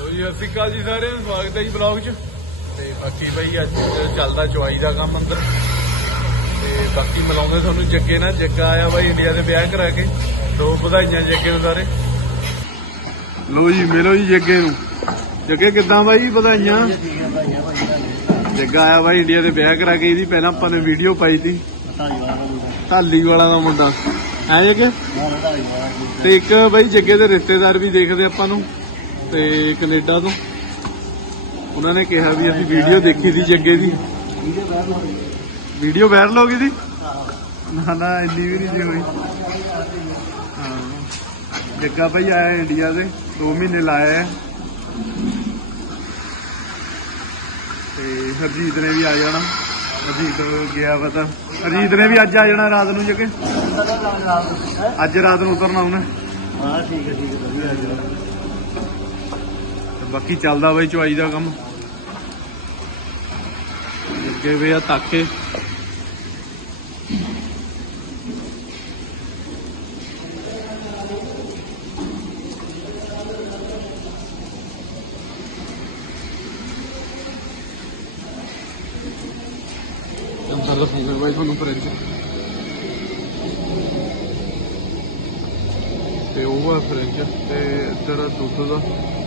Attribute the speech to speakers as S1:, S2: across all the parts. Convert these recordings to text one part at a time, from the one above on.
S1: ਲੋ ਜੀ ਸਤਿ ਸ਼੍ਰੀ ਅਕਾਲ ਜੀ ਸਾਰਿਆਂ ਨੂੰ ਸਵਾਗਤ ਹੈ ਜੀ ਬਲੌਗ 'ਚ। ਤੇ ਬਾਕੀ ਬਈ ਅੱਜ ਚੱਲਦਾ ਚੁਆਈ ਦਾ ਕੰਮ ਅੰਦਰ। ਤੇ ਬਾਕੀ ਮਿਲਾਉਂਦੇ ਤੁਹਾਨੂੰ ਜੱਗੇ ਨਾਲ। ਜੱਗਾ ਆਇਆ ਬਾਈ ਇੰਡੀਆ ਦੇ ਵਿਆਹ ਕਰਾ ਕੇ। ਦੋ ਵਧਾਈਆਂ ਜੱਗੇ ਨੂੰ ਸਾਰੇ। ਲੋ ਜੀ ਮਿਲੋ ਜੀ ਜੱਗੇ ਨੂੰ। ਜੱਗੇ ਕਿੱਦਾਂ ਬਾਈ ਵਧਾਈਆਂ? ਜੱਗਾ ਆਇਆ ਬਾਈ ਇੰਡੀਆ ਦੇ ਵਿਆਹ ਕਰਾ ਕੇ। ਇਹਦੀ ਪਹਿਲਾਂ ਆਪਾਂ ਨੇ ਵੀਡੀਓ ਪਾਈ ਸੀ ਢਾਲੀ ਵਾਲਾ ਦਾ ਮੁੰਡਾ। ਹੈ ਜੱਗੇ? ਤੇ ਇੱਕ ਬਾਈ ਜੱਗੇ ਦੇ ਰਿਸ਼ਤੇਦਾਰ ਵੀ ਦੇਖਦੇ ਆਪਾਂ ਨੂੰ। ਤੇ ਕੈਨੇਡਾ ਤੋਂ। ਉਹਨਾਂ ਨੇ ਕਿਹਾ ਵੀ ਅਸੀਂ ਵੀਡੀਓ ਦੇਖੀ ਸੀ ਜੱਗੇ ਦੀ। ਵੀਡੀਓ ਵਾਇਰਲ ਹੋ ਗਈ ਸੀ? ਨਾ ਨਾ ਇੰਨੀ ਵੀ ਨਹੀਂ ਜੀ ਹੋਈ। ਹਾਂ। ਜੱਗਾ ਭਾਈ ਆਇਆ ਇੰਡੀਆ ਦੇ 2 ਮਹੀਨੇ ਲਾਇਆ ਹੈ। ਤੇ ਹਰਜੀਤ ਨੇ ਵੀ ਆ ਜਾਣਾ। ਹਰਜੀਤ ਗਿਆ ਪਤਾ ਹਰਜੀਤ ਨੇ ਵੀ ਅੱਜ ਆ ਜਾਣਾ ਰਾਤ ਨੂੰ ਜੱਗੇ? ਅੱਜ ਰਾਤ ਨੂੰ ਉਤਰਨਾ ਉਹਨੇ।
S2: ਹਾਂ ਠੀਕ ਹੈ ਠੀਕ ਹੈ ਵਧੀਆ ਜੀ
S1: ਤੇ ਬਾਕੀ ਚੱਲਦਾ ਬਈ ਚੁਆਈ ਦਾ ਕੰਮ। ਲੱਗੇ ਵੀ ਆ ਤਾਕੇ ਦਾ ਫੋਨ ਬਾਈ, ਤੁਹਾਨੂੰ ਫਰਿੱਜ ਤੇ ਉਹ ਆ ਫਰਿੱਜ ਤੇ ਇੱਧਰ ਦੁੱਧ ਦਾ।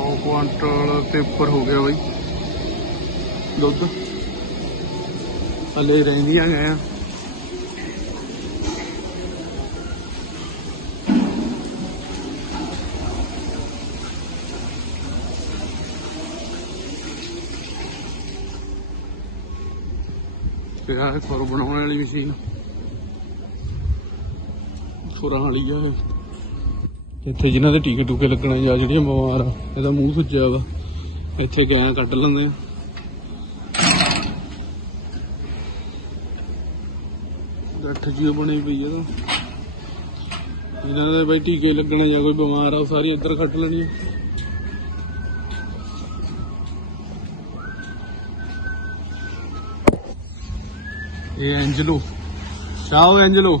S1: 100 ਕੁਆਂਟਲ ਤੇ ਉੱਪਰ ਹੋ ਗਿਆ ਬਈ। ਦੁੱਧ। ਹਲੇ ਰਹਿੰਦੀਆਂ ਗਏ ਆ। ਤੇ ਆਹ ਖੁਰ ਬਣਾਉਣ ਵਾਲੀ ਮਸ਼ੀਨ। ਖੁਰਾਂ ਵਾਲੀ ਆ ਇੱਥੇ ਜਿਨ੍ਹਾਂ ਦੇ ਟੀਕੇ ਟੂਕੇ ਲੱਗਣੇ ਜਾਂ ਜਿਹੜੀਆਂ ਬਿਮਾਰ ਆ, ਇਹਦਾ ਮੂੰਹ ਸੁੱਜਿਆ ਵਾ। ਇੱਥੇ ਗਾਂ ਕੱਢ ਲੈਂਦੇ ਆ। ਗੱਠ ਜੀ ਬਣੀ ਪਈ ਇਹਦਾ। ਇਹਨਾਂ ਦੇ ਬਈ ਟੀਕੇ ਲੱਗਣੇ ਜਾਂ ਕੋਈ ਬਿਮਾਰ ਆ, ਉਹ ਸਾਰੀ ਇੱਧਰ ਕੱਢ ਲੈਣੀ ਇਹ ਐਂਜਲੋ। ਚਾਓ ਐਂਜਲੋ।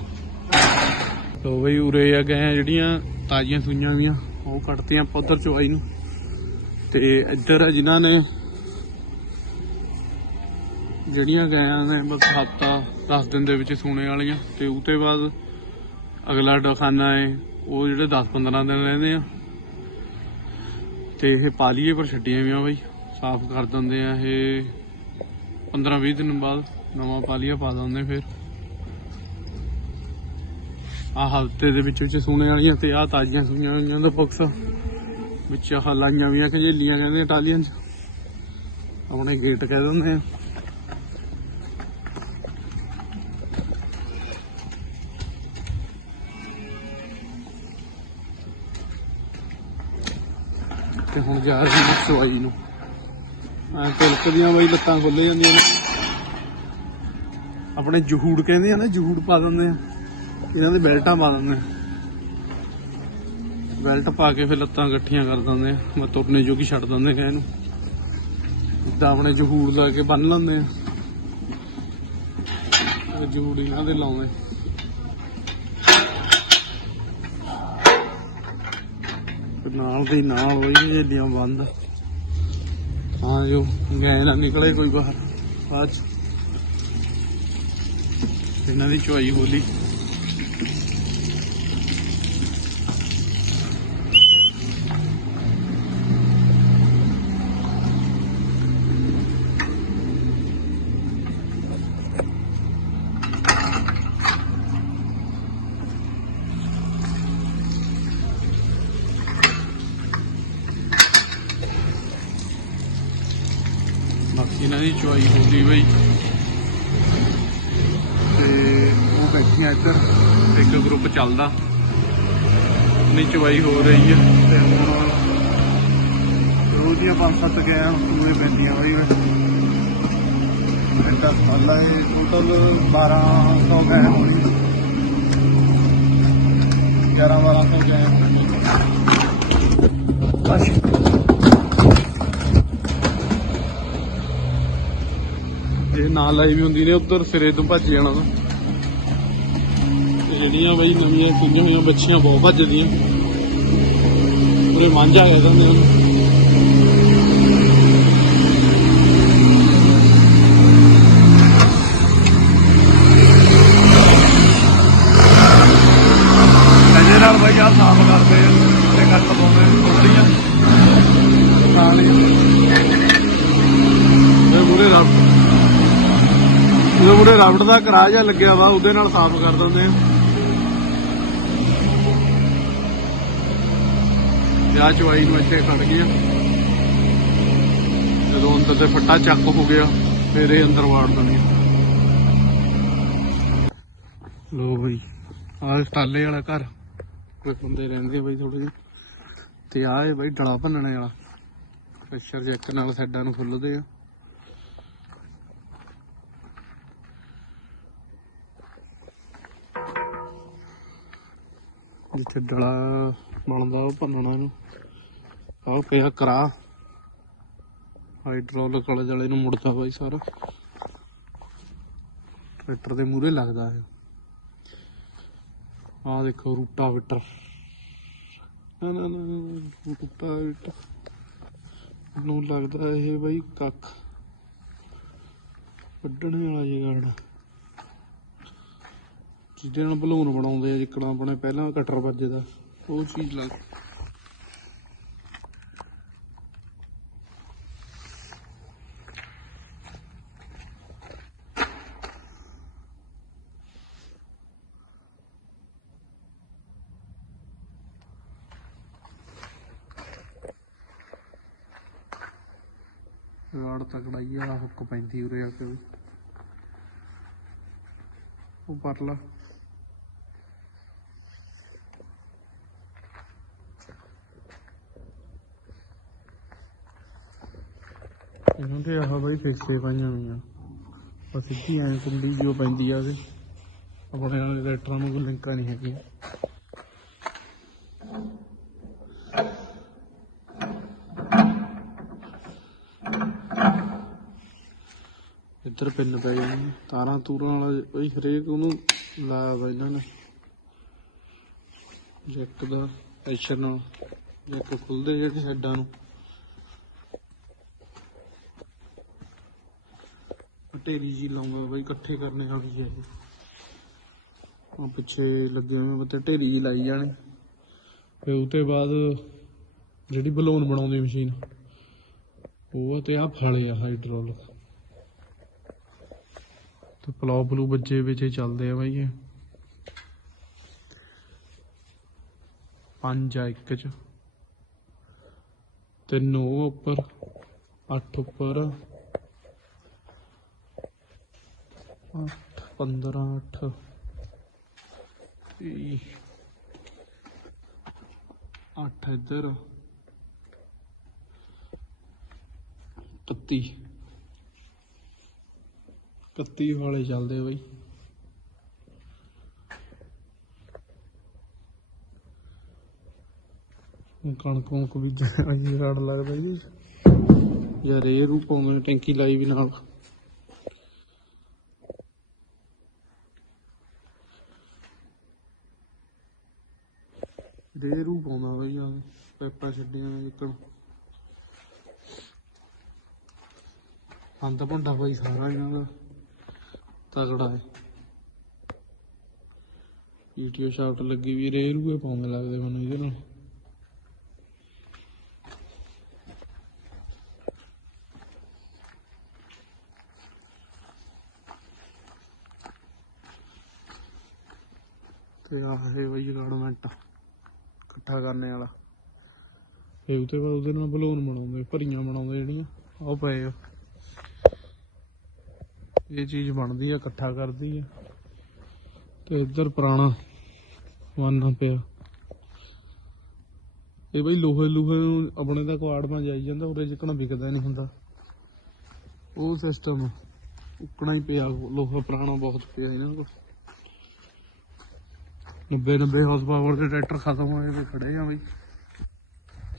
S1: ਤੋ ਬਈ ਉਰੇ ਆ ਗਏ ਜਿਹੜੀਆਂ ਤਾਜ਼ੀਆਂ ਸੂਈਆਂ ਵੀਆਂ, ਉਹ ਕੱਟਤੀਆਂ ਪੱਧਰ ਉੱਧਰ ਚੁਆਈ ਨੂੰ। ਤੇ ਇੱਧਰ ਜਿਨ੍ਹਾਂ ਨੇ ਜਿਹੜੀਆਂ ਗਾਇਆਂ ਨੇ, ਬਸ ਹਫਤਾ 10 ਦਿਨ ਦੇ ਵਿੱਚ ਸੂਣੇ ਵਾਲੀਆਂ। ਤੇ ਉਹ ਤੋਂ ਬਾਅਦ ਅਗਲਾ ਡਖਾਨਾ ਹੈ ਉਹ ਜਿਹੜੇ 10-15 ਦਿਨ ਰਹਿੰਦੇ ਆ। ਤੇ ਇਹ ਪਾਲੀਏ ਪਰ ਛੱਡੀਆਂ ਵੀ ਆ ਬਾਈ। ਸਾਫ਼ ਕਰ ਦਿੰਦੇ ਆ ਇਹ 15-20 ਦਿਨ ਬਾਅਦ, ਨਵਾਂ ਪਾਲੀਆ ਪਾ ਦਿੰਦੇ ਫਿਰ। ਆ ਹਫ਼ਤੇ ਦੇ ਵਿੱਚ ਵਿੱਚ ਸੂਣੇ ਵਾਲੀਆਂ ਤੇ ਆ ਤਾਜ਼ੀਆਂ ਸੂਈਆਂ ਵਾਲੀਆਂ ਦਾ ਬਕਸ ਵਿੱਚ ਆਹ ਲਾਈਆਂ ਵੀਆਂ ਖਜੇਲੀਆਂ ਕਹਿੰਦੇ ਇਟਾਲੀਅਨ ਚ। ਆਪਣੇ ਗੇਟ ਕਹਿ ਦਿੰਦੇ ਆ। ਤੇ ਹੁਣ ਜਾ ਰਹੀ ਹਾਂ ਸਵਾਈ ਨੂੰ। ਐ ਤਿਲਕਦੀਆਂ ਬਈ ਲੱਤਾਂ ਖੁੱਲੇ ਜਾਂਦੀਆਂ ਨੇ। ਆਪਣੇ ਜਹੂੜ ਕਹਿੰਦੇ ਆ ਨਾ, ਜਹੂੜ ਪਾ ਦਿੰਦੇ ਆ। ਇਹਨਾਂ ਦੀ ਬੈਲਟਾਂ ਪਾ ਦਿੰਦੇ ਬੈਲਟ ਪਾ ਕੇ ਫਿਰ ਲੱਤਾਂ ਇਕੱਠੀਆਂ ਕਰ ਦਿੰਦੇ ਆ ਮੈਂ ਤੁਰਨੇ ਜੋਗੀ ਛੱਡ ਦਿੰਦੇ ਨੇ ਇਹਨੂੰ। ਇਦਾਂ ਆਪਣੇ ਜਹੂੜ ਲਾ ਕੇ ਬੰਨ ਲੈਂਦੇ ਆ ਇਹ ਜਹੂੜ ਇਹਨਾਂ ਦੇ ਲਾਉਂਦੇ ਨਾਲ ਦੇ ਨਾਲ ਹੋਈ ਜਿਹੜੀਆਂ ਬੰਦ। ਹਾਂ ਜੋ ਗਏ ਨਾ ਨਿਕਲੇ ਕੋਈ ਬਾਹਰ। ਬਾਅਦ ਚ। ਇਹਨਾਂ ਦੀ ਚੋਈ ਹੋਲੀ ਬਾਕੀ ਇਹਨਾਂ ਦੀ ਚੁਆਈ ਹੁੰਦੀ ਗਈ ਬਈ। ਤੇ ਉਹ ਬੈਠੀਆਂ ਇੱਧਰ। ਇੱਕ ਗਰੁੱਪ ਚੱਲਦਾ। ਆਪਣੀ ਚੁਆਈ ਹੋ ਰਹੀ ਹੈ। ਤੇ ਹੁਣ ਰੋਜ਼ ਦੀਆਂ ਪੰਜ ਸੱਤ ਗਿਆ ਆ ਪੂਰੇ ਪੈਂਦੀਆਂ ਬਈ ਮੈਂ ਐਡਾ ਸਾਲਾ ਇਹ ਟੋਟਲ 1200 ਗਏ ਹੋਣੀ 11 1200 ਗਏ ਬਸ। ਇਹ ਲਾਈ ਵੀ ਹੁੰਦੀ ਨੇ, ਉੱਧਰ ਸਿਰੇ ਤੋਂ ਭੱਜ ਜਾਣਾ ਤੇ ਜਿਹੜੀਆਂ ਬਈ ਨਵੀਆਂ ਕੁੰਝੀਆਂ ਹੋਈਆਂ, ਬੱਚੀਆਂ ਬਹੁਤ ਭੱਜਦੀਆਂ ਪੂਰੇ ਮਾਂਝਾ ਕਹਿ ਦਿੰਦੇ ਉਹਨੂੰ ਕੰਜੇ ਨਾਲ ਬਾਈ ਆ ਸਾਫ਼ ਕਰਦੇ ਆ ਤੇ ਕੱਟ ਪਾਉਂਦੇ ਥੋੜੀਆਂ ਨਾਲ ਹੀ ਇਹ ਮੂਰੇ ਰਬੜ ਉਹਦੇ ਮੂਰੇ ਰਬੜ ਦਾ ਕਰਾ ਜਿਹਾ ਲੱਗਿਆ ਵਾ, ਉਹਦੇ ਨਾਲ ਸਾਫ਼ ਕਰ ਦਿੰਦੇ ਆ। ਵਿਆਹ ਚਵਾਈ ਨੂੰ ਇੱਥੇ ਖੜ ਗਿਆ ਜਦੋਂ ਅੰਦਰ ਤੇ ਫੱਟਾ ਚੱਕ ਹੋ ਗਿਆ, ਫਿਰ ਇਹ ਅੰਦਰ ਵਾੜ ਦਿੰਦੇ ਆ। ਲੋ ਬਈ, ਆਹ ਟਾਲੇ ਵਾਲਾ ਘਰ। ਕੋਈ ਬੰਦੇ ਰਹਿੰਦੇ ਬਈ ਥੋੜੇ ਜਿਹੇ। ਤੇ ਆਹ ਹੈ ਬਈ ਡਲਾ ਭੰਨਣੇ ਵਾਲਾ। ਪ੍ਰੈਸ਼ਰ ਜੈਕ ਨਾਲ ਸਾਈਡਾਂ ਨੂੰ ਫੁੱਲਦੇ ਆ। ਜਿੱਥੇ ਡਲਾ ਬਣਦਾ, ਉਹ ਭੰਨਣਾ ਇਹਨੂੰ। ਆਹ ਪਿਆ ਕਰਾ। ਹਾਈਡ੍ਰੋਲਿਕ ਵਾਲੇ ਜਲੇ ਨੂੰ ਮੁੜਦਾ ਬਾਈ ਸਾਰਾ। ਟਰੈਕਟਰ ਦੇ ਮੂਹਰੇ ਲੱਗਦਾ ਹੈ ਆਹ ਦੇਖੋ, ਰੂਟਾ ਵਿਟਰ। ਨਾ ਨਾ ਨਾ ਰੂਟਾ ਵਿਟਰ। ਨੂੰ ਲੱਗਦਾ ਇਹ ਬਾਈ ਕੱਖ ਵੱਢਣੇ ਵਾਲਾ ਜਗਾੜ। ਜਿਹਦੇ ਨਾਲ ਬਲੂਨ ਬਣਾਉਂਦੇ ਆ, ਜਿੱਕਣਾ ਆਪਣੇ ਪਹਿਲਾਂ ਕਟਰ ਵੱਜਦਾ ਉਹ ਚੀਜ਼ ਲੱਗ ਰਾੜ ਤਕੜਾਈ ਵਾਲਾ ਹੁੱਕ ਪੈਂਦੀ ਉਰੇ ਆ ਕੇ। ਵੀ ਉਹ ਪਰਲਾ। ਇਹਨਾਂ ਤੇ ਆਹ ਬਈ ਫਿਕਸੇ ਪਾਈਆਂ ਹੋਈਆਂ। ਬਸ ਸਿੱਧੀ ਐਂ ਕੁੰਡੀ ਜੋ ਪੈਂਦੀ ਆ ਉਹਦੇ। ਆਪਣੇ ਵਾਲੇ ਟਰੈਕਟਰਾਂ ਨੂੰ ਕੋਈ ਲਿੰਕਾਂ ਨਹੀਂ ਹੈਗੀਆਂ। ਇੱਧਰ ਪਿੰਨ ਪੈ ਗਏ ਨੇ ਤਾਰਾਂ ਤੂਰਾਂ ਵਾਲਾ ਬਈ ਹਰੇਕ ਉਹਨੂੰ ਲਾਇਆ ਵਾ ਇਹਨਾਂ ਨੇ। ਜੈਕ ਦਾ, ਐਸ਼ਰ ਨਾਲ। ਜੈਕ ਖੁੱਲਦੇ ਜਿਹੜੇ ਹੈਡਾਂ ਨੂੰ। ਢੇਰੀ ਜੀ ਲਾਉਂਗਾ ਬਈ, ਇਕੱਠੇ ਕਰਨੇ ਵਾਲੀ ਹੈ ਉਹ ਪਿੱਛੇ ਲੱਗੇ ਹੋਏ ਬੱਤੇ ਢੇਰੀ ਜੀ ਲਾਈ ਜਾਣੀ। ਫਿਰ ਉਹ ਬਾਅਦ ਜਿਹੜੀ ਬਲੂਨ ਬਣਾਉਂਦੀ ਮਸ਼ੀਨ, ਉਹ ਆ ਤੇ ਆ ਫਲੇ ਆ ਹਾਈਡ੍ਰੋਲਿਕ ਤੇ ਪਲਾਉ ਬਲੂ ਬੱਜੇ ਵਿੱਚ ਹੀ ਚੱਲਦੇ ਆ ਬਾਈ ਇਹ। ਪੰਜ ਆ ਇੱਕ ਚ। ਤਿੰਨ ਉਹ ਉੱਪਰ, ਅੱਠ ਉੱਪਰ। ਅੱਠ 15 ਅੱਠ। ਤੀਹ, ਅੱਠ ਇੱਧਰ। 31 31 ਵਾਲੇ ਚੱਲਦੇ ਆ ਬਈ। ਕਣਕ ਕੁਣਕ ਵੀ ਅਜੀ ਲੱਗਦਾ ਜੀ। ਯਾਰ ਇਹ ਰੂ ਪਾਉਂਦੇ ਟੈਂਕੀ ਲਾਈ ਵੀ ਨਾਲ। ਦੇ ਰੂ ਪਾਉਂਦਾ ਬਈ ਆ, ਪੈਪਾ ਛੱਡੀਆਂ ਨੇ ਜਿੱਕਣ ਅੰਤ ਭੰਡਾ ਬਾਈ ਸਾਰਾ ਇਹਨਾਂ ਦਾ, ਤਗੜਾ ਹੈ। ਪੀਟੀਓ ਸ਼ਾਫਟ ਲੱਗੀ ਵੀ ਰੇ ਰੂਏ ਪਾਉਂਦੇ ਲੱਗਦੇ ਮੈਨੂੰ ਇਹਦੇ ਨਾਲ। ਤੇ ਆਹ ਹੈ ਬਈ ਗਾਰਡਮੈਂਟ ਇਕੱਠਾ ਕਰਨੇ ਵਾਲਾ। ਇਹ ਉਤੇ ਬਾਅਦ ਉਹਦੇ ਨਾਲ ਬਲੂਨ ਬਣਾਉਂਦੇ, ਭਰੀਆਂ ਬਣਾਉਂਦੇ ਜਿਹੜੀਆਂ, ਉਹ ਪਏ ਆ। ਇਹ ਚੀਜ਼ ਬਣਦੀ ਆ, ਇਕੱਠਾ ਕਰਦੀ ਆ। ਤੇ ਇੱਧਰ ਪੁਰਾਣਾ ਵਾਨਾ ਪਿਆ। ਇਹ ਬਈ ਲੋਹੇ ਲੋਹੇ ਨੂੰ ਆਪਣੇ ਦਾ ਕੁਆੜਾਂ ਜਾਈ ਜਾਂਦਾ ਉਰੇ ਜਿੱਕਣਾ ਵਿਕਦਾ ਨਹੀਂ ਹੁੰਦਾ। ਉਹ ਸਿਸਟਮ ਉੱਕਣਾ ਹੀ ਪਿਆ, ਲੋਹਾ ਪੁਰਾਣਾ ਬਹੁਤ ਪਿਆ ਇਹਨਾਂ ਕੋਲ। 90 90 ਹਾਰਸ ਪਾਵਰ ਦੇ ਟਰੈਕਟਰ ਖਤਮ ਹੋਏ ਤੇ ਖੜੇ ਆ ਬਈ।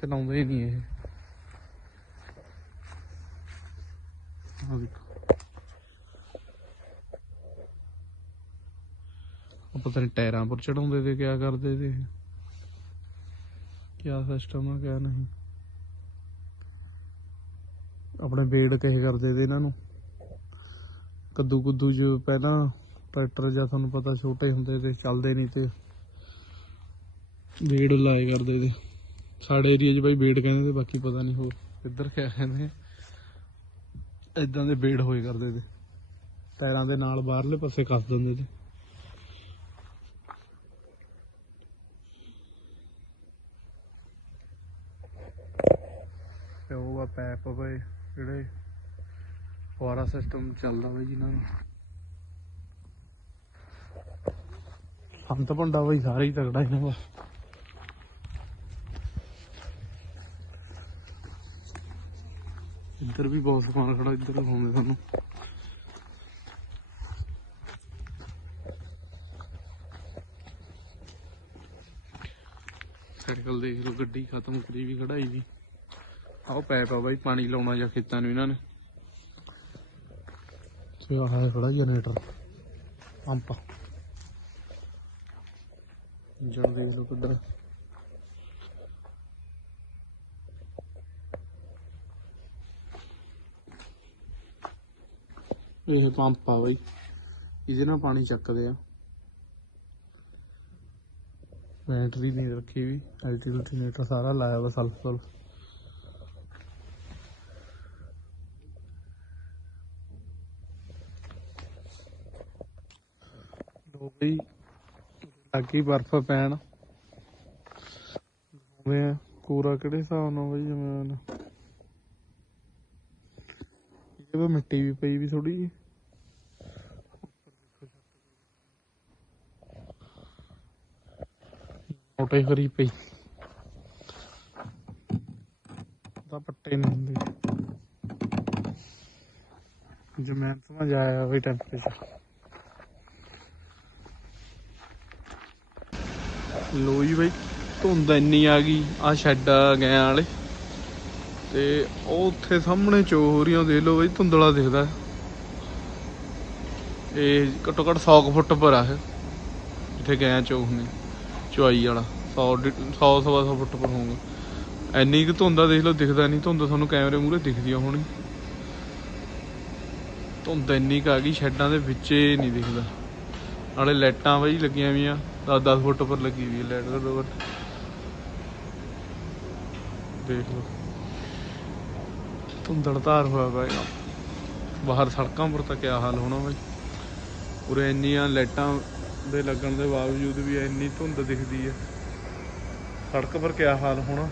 S1: ਚਲਾਉਂਦੇ ਹੀ ਨਹੀਂ ਇਹ। ਆਹ ਦੇਖੋ। ਪਤਾ ਨਹੀਂ ਟਾਇਰਾਂ ਪਰ ਚੜਾਉਂਦੇ ਤੇ ਕਿਆ ਕਰਦੇ ਤੇ ਕਿਆ ਸਿਸਟਮ ਆ, ਕਿਆ ਨਹੀਂ। ਆਪਣੇ ਬੇੜ ਕਹੇ ਕਰਦੇ ਤੇ ਇਹਨਾਂ ਨੂੰ। ਕੱਦੂ ਕੁੱਦੂ ਚ ਪਹਿਲਾਂ ਟਰੈਕਟਰ ਜਾਂ ਤੁਹਾਨੂੰ ਪਤਾ ਛੋਟੇ ਹੁੰਦੇ ਤੇ ਚੱਲਦੇ ਨਹੀਂ ਤੇ ਵੇੜ ਲਾਏ ਕਰਦੇ ਤੇ। ਸਾਡੇ ਏਰੀਆ 'ਚ ਬਾਈ ਬੇੜ ਕਹਿੰਦੇ ਤੇ ਬਾਕੀ ਪਤਾ ਨਹੀਂ ਹੋਰ ਇੱਧਰ ਕਿਆ ਕਹਿੰਦੇ ਇਦਾਂ ਦੇ ਬੇੜ ਹੋਏ ਕਰਦੇ ਤੇ। ਟਾਇਰਾਂ ਦੇ ਨਾਲ ਬਾਹਰਲੇ ਪਾਸੇ ਕੱਸ ਦਿੰਦੇ ਤੇ। ਤੇ ਉਹ ਆ ਪੈਪ ਬਈ, ਜਿਹੜੇ ਫੁਆਰਾ ਸਿਸਟਮ ਚੱਲਦਾ ਬਈ ਜਿਨ੍ਹਾਂ ਨੂੰ। ਸੰਤ ਭੰਡਾ ਬਈ, ਸਾਰੇ ਹੀ ਤਗੜਾ ਇਹਨਾਂ ਦਾ ਇੱਧਰ ਵੀ ਬਹੁਤ ਸਮਾਨ ਖੜਾ, ਇੱਧਰ ਦਿਖਾਉਂਦੇ ਤੁਹਾਨੂੰ। ਸਾਈਕਲ ਦੇਖ ਲਓ, ਗੱਡੀ ਖਤਮ ਕਰੀ ਵੀ ਖੜਾਈ ਵੀ ਆਹ ਪੈਪ ਆ ਬਾਈ, ਪਾਣੀ ਲਾਉਣਾ ਜਾਂ ਖੇਤਾਂ ਨੂੰ ਇਹਨਾਂ ਨੇ। ਤੇ ਆਹ ਖੜਾ ਜਨਰੇਟਰ, ਪੰਪ। ਇੰਜਣ ਦੇਖ ਲਓ ਕਿੱਧਰ ਇਹ ਪੰਪ ਆ ਬਈ। ਇਹਦੇ ਨਾਲ ਪਾਣੀ ਚੱਕਦੇ ਆ। ਬੈਟਰੀ ਨਹੀਂ ਰੱਖੀ ਵੀ ਅਲਟਰਨੇਟਰ ਸਾਰਾ ਲਾਇਆ ਵਾ ਸਲਫ ਸਲਫ ਲੋ ਬਈ ਲੱਗੀ ਬਰਫ਼ ਪੈਣ। ਹੋਵੇ ਪੂਰਾ ਕਿਹੜੇ ਹਿਸਾਬ ਨਾਲ ਬਈ ਜਿਵੇਂ ਇਹਦੇ ਵਿੱਚ ਮਿੱਟੀ ਵੀ ਪਈ ਵੀ ਥੋੜੀ ਜੀ ਮੋਟੇ ਕਰੀ ਪਈ। ਤਾਂ ਪੱਟੇ ਨਹੀਂ ਹੁੰਦੇ। ਜਿਵੇਂ ਸਮਝ ਆਇਆ ਵੀ ਟੈਂਪਰੇਚਰ ਲੋ ਜੀ ਬਾਈ, ਧੁੰਦ ਇੰਨੀ ਆ ਗਈ, ਆ ਸ਼ੈੱਡ ਆ ਗਏ ਵਾਲੇ। ਤੇ ਉਹ ਉੱਥੇ ਸਾਹਮਣੇ ਚੋ ਹੋ ਰਹੀਆਂ, ਦੇਖ ਲਓ ਬਾਈ, ਧੁੰਦਲਾ ਦਿਖਦਾ। ਇਹ ਘੱਟੋ ਘੱਟ 100 ਕੁ ਫੁੱਟ ਪਰ ਆ ਇਹ ਜਿੱਥੇ ਗਏ ਆ ਚੋਹ ਨੇ, ਚੁਆਈ ਵਾਲਾ। 100 100 ਸਵਾ 100 ਫੁੱਟ ਪਰ ਹੋਊਗਾ। ਐਨੀ ਕੁ ਧੁੰਦਾ ਦੇਖ ਲਓ, ਦਿਖਦਾ ਨਹੀਂ। ਧੁੰਦ ਤੁਹਾਨੂੰ ਕੈਮਰੇ ਮੂਹਰੇ ਦਿਖਦੀਆਂ ਹੋਣੀ ਧੁੰਦ ਇੰਨੀ ਕੁ ਆ ਗਈ, ਸ਼ੈੱਡਾਂ ਦੇ ਵਿੱਚ ਨਹੀਂ ਦਿਖਦਾ। ਨਾਲੇ ਲਾਈਟਾਂ ਬਾਈ ਲੱਗੀਆਂ ਵੀਆਂ 10 10 ਫੁੱਟ ਪਰ ਲੱਗੀ ਵੀ ਲਾਈਟ ਘੱਟੋ ਘੱਟ। ਦੇਖ ਲਓ। ਧੁੰਦੜ ਹੋਇਆ ਪਿਆ ਬਾਹਰ ਸੜਕਾਂ ਪਰ ਤਾਂ ਕਿਆ ਹਾਲ ਹੋਣਾ ਬਾਈ। ਉਰੇ ਇੰਨੀਆਂ ਲਾਈਟਾਂ ਦੇ ਲੱਗਣ ਦੇ ਬਾਵਜੂਦ ਵੀ ਇੰਨੀ ਧੁੰਦ ਦਿਖਦੀ ਹੈ। ਸੜਕ ਪਰ ਕਿਆ ਹਾਲ ਹੋਣਾ?